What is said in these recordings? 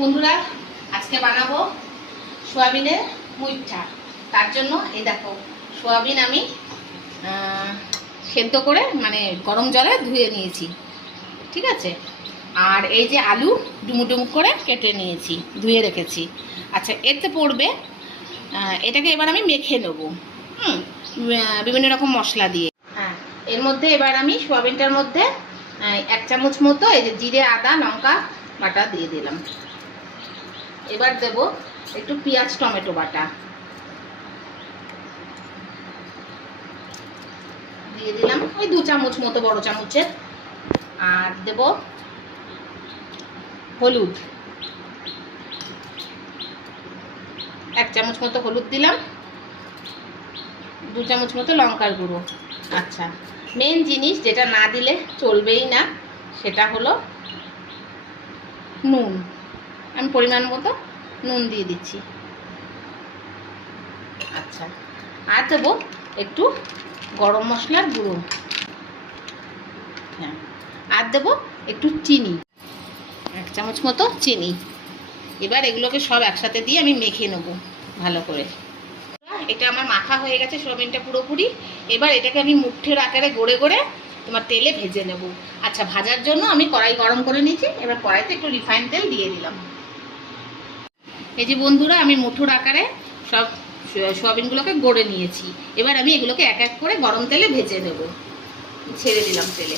বন্ধুরা আজকে বানাবো সোয়াবিনের মুইঠা। তার জন্য এই দেখো সোয়াবিন আমি সেদ্ধ করে মানে গরম জলে ধুয়ে নিয়েছি, ঠিক আছে। আর এই যে আলু ডুমু ডুমু করে কেটে নিয়েছি, ধুয়ে রেখেছি। আচ্ছা, এতে পড়বে এটাকে এবার আমি মেখে নেব বিভিন্ন রকম মশলা দিয়ে। হ্যাঁ, এর মধ্যে এবার আমি সোয়াবিনটার মধ্যে 1 চামচ মতো এই যে জিরে আদা লঙ্কা বাটা দিয়ে দিলাম। এবার দেব একটু পেঁয়াজ টমেটো বাটা দিয়ে দিলাম, ওই 2 চামচ মতো বড় চামচের। আর দেব হলুদ, 1 চামচ মতো হলুদ দিলাম, 2 চামচ মতো লঙ্কার গুঁড়ো। আচ্ছা, মেন জিনিস যেটা না দিলে চলবেই না সেটা হলো নুন। আমি পরিমাণ মতো নুন দিয়ে দিচ্ছি। আচ্ছা, আর দেবো একটু গরম মশলার গুঁড়ো। হ্যাঁ, আর দেবো একটু চিনি, 1 চামচ মতো চিনি। এবার এগুলোকে সব একসাথে দিয়ে আমি মেখে নেব ভালো করে। এটা আমার মাখা হয়ে গেছে সোয়াবিনটা পুরোপুরি। এবার এটাকে আমি মুঠের আকারে গড়ে গড়ে তোমার তেলে ভেজে নেব। আচ্ছা, ভাজার জন্য আমি কড়াই গরম করে নিয়েছি। এবার কড়াইতে একটু রিফাইন তেল দিয়ে দিলাম। এই যে বন্ধুরা, আমি মুঠোর আকারে সব সোয়াবিনগুলোকে গড়ে নিয়েছি। এবার আমি এগুলোকে এক এক করে গরম তেলে ভেজে নেব। ছেড়ে দিলাম তেলে।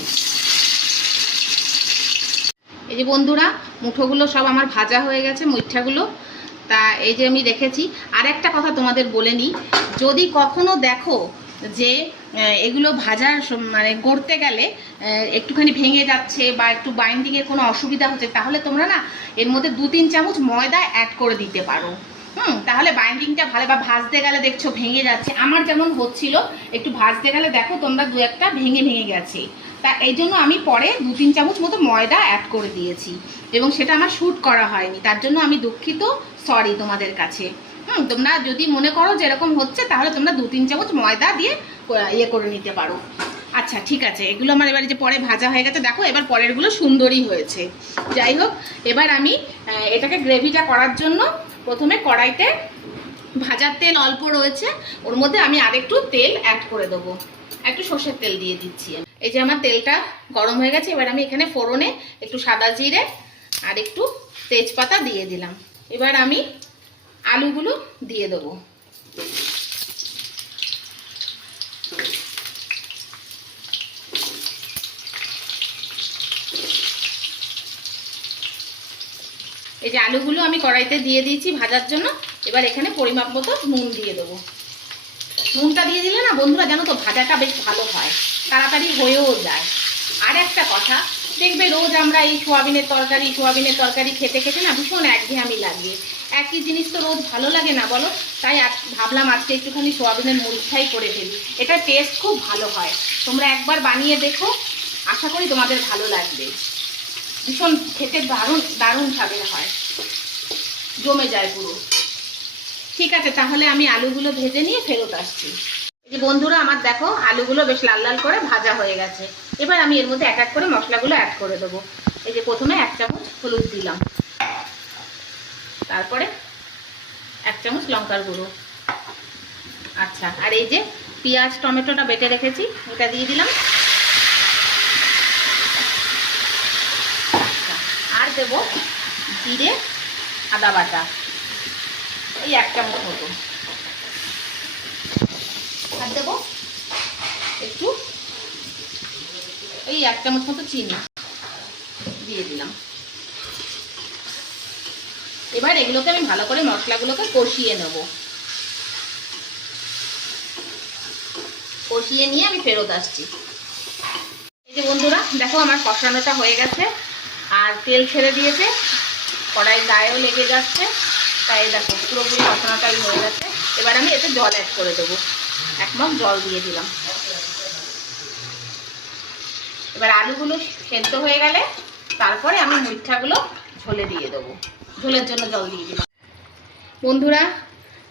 এই যে বন্ধুরা, মুঠোগুলো সব আমার ভাজা হয়ে গেছে, মুইঠাগুলো। তা এই যে আমি রেখেছি। আর একটা কথা তোমাদের বলে নিই, যদি কখনো দেখো যে এগুলো ভাজার মানে গড়তে গেলে একটুখানি ভেঙে যাচ্ছে বা একটু বাইন্ডিংয়ের কোনো অসুবিধা হচ্ছে, তাহলে তোমরা না এর মধ্যে 2-3 চামচ ময়দা অ্যাড করে দিতে পারো। তাহলে বাইন্ডিংটা ভালো। বা ভাজতে গেলে দেখছো ভেঙে যাচ্ছে, আমার যেমন হচ্ছিল, একটু ভাজতে গেলে দেখো তোমরা 2-1টা ভেঙে গেছে। তা এই জন্য আমি পরে 2-3 চামচ মতো ময়দা অ্যাড করে দিয়েছি এবং সেটা আমার শ্যুট করা হয়নি। তার জন্য আমি দুঃখিত, সরি তোমাদের কাছে। তোমরা যদি মনে করো যে এরকম হচ্ছে, তাহলে তোমরা 2-3 চামচ ময়দা দিয়ে ইয়ে করে নিতে পারো। আচ্ছা, ঠিক আছে। এগুলো আমার এবারে যে পরে ভাজা হয়ে গেছে, দেখো এবার পরেরগুলো সুন্দরই হয়েছে। যাই হোক, এবার আমি এটাকে গ্রেভিটা করার জন্য প্রথমে কড়াইতে ভাজার তেল অল্প রয়েছে, ওর মধ্যে আমি আরেকটু তেল অ্যাড করে দেবো। একটু সর্ষের তেল দিয়ে দিচ্ছি। এই যে আমার তেলটা গরম হয়ে গেছে। এবার আমি এখানে ফোড়নে একটু সাদা জিরে আর একটু তেজপাতা দিয়ে দিলাম। এবার আমি আলুগুলো দিয়ে দেবো। এই যে আলুগুলো আমি কড়াইতে দিয়ে দিয়েছি ভাজার জন্য। এবার এখানে পরিমাপ মতো নুন দিয়ে দেবো। নুনটা দিয়ে দিলে না বন্ধুরা, জানো তো ভাজাটা বেশ ভালো হয়, তাড়াতাড়ি হয়েও যায়। আর একটা কথা, দেখবে রোজ আমরা এই সোয়াবিনের তরকারি খেতে খেতে না ভীষণ একঘেয়েমি লাগে। একই জিনিস তো রোজ ভালো লাগে না, বলো? তাই ভাবলাম আজকে একটুখানি সোয়াবিনের মুইঠাই করে ফেলি। এটা টেস্ট খুব ভালো হয়। তোমরা একবার বানিয়ে দেখো, আশা করি তোমাদের ভালো লাগবে। ভীষণ খেতে দারুণ দারুণ স্বাদের হয়, জমে যায় পুরো। ঠিক আছে, তাহলে আমি আলুগুলো ভেজে নিয়ে ফেরত আসছি। এই যে বন্ধুরা, আমার দেখো আলুগুলো বেশ লাল লাল করে ভাজা হয়ে গেছে। এবার আমি এর মধ্যে এক এক করে মশলাগুলো অ্যাড করে দেবো। এই যে প্রথমে 1 চামচ হলুদ দিলাম, তারপরে 1 চামচ লঙ্কার গুঁড়ো। আচ্ছা, আর এই যে পেঁয়াজ টমেটোটা বেটে রেখেছি, এটা দিয়ে দিলাম। আচ্ছা, আর দেবো জিরে আদা বাটা, এই 1 চামচ মতো। আর দেবো একটু এই 1 চামচ মতো চিনি দিয়ে দিলাম। এবার এগুলোকে আমি ভালো করে মশলাগুলোকে কষিয়ে নেব। কষিয়ে নিয়ে আমি ফেরত আসছি। এই যে বন্ধুরা, দেখো আমার কষানোটা হয়ে গেছে আর তেল ছেড়ে দিয়েছে, কড়াই গায়েও লেগে যাচ্ছে। তাই দেখো পুরোপুরি কষানোটাই হয়ে গেছে। এবার আমি এতে জল অ্যাড করে দেবো। 1 মগ জল দিয়ে দিলাম। এবার আলুগুলো সেদ্ধ হয়ে গেলে তারপরে আমি মুইঠাগুলো ঝোলে দিয়ে দেবো। ঝোলের জন্য জল দিয়ে দিলাম। বন্ধুরা,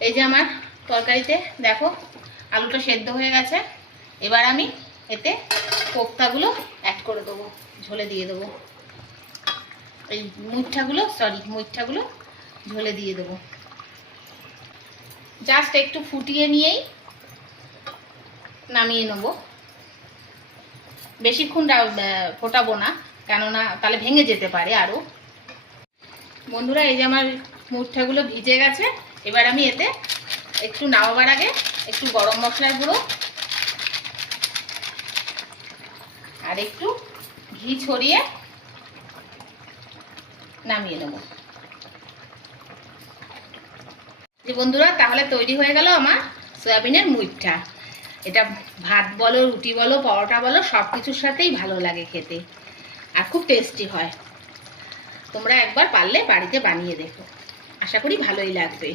এই যে আমার তরকারিতে দেখো আলুটা সেদ্ধ হয়ে গেছে। এবার আমি এতে কোপ্তাগুলো অ্যাড করে দেবো, ঝোলে দিয়ে দেবো। এই মুইঠাগুলো ঝোলে দিয়ে দেবো। জাস্ট একটু ফুটিয়ে নিয়েই নামিয়ে নেব। বেশিক্ষণ ফোটাবো না, কেননা তাহলে ভেঙে যেতে পারে আরও। বন্ধুরা, এই যে আমার মুইঠাগুলো ভিজে গেছে। এবার আমি এতে একটু নামাবার আগে একটু গরম মশলার গুঁড়ো আর একটু ঘি ছড়িয়ে নামিয়ে নেব। যে বন্ধুরা, তাহলে তৈরি হয়ে গেল আমার সয়াবিনের মুইঠা। এটা ভাত বলো, রুটি বলো, পরোটা বলো, সব কিছুর সাথেই ভালো লাগে খেতে, আর খুব টেস্টি হয়। তোমরা একবার পারলে বাড়িতে বানিয়ে দেখো, আশা করি ভালোই লাগবে।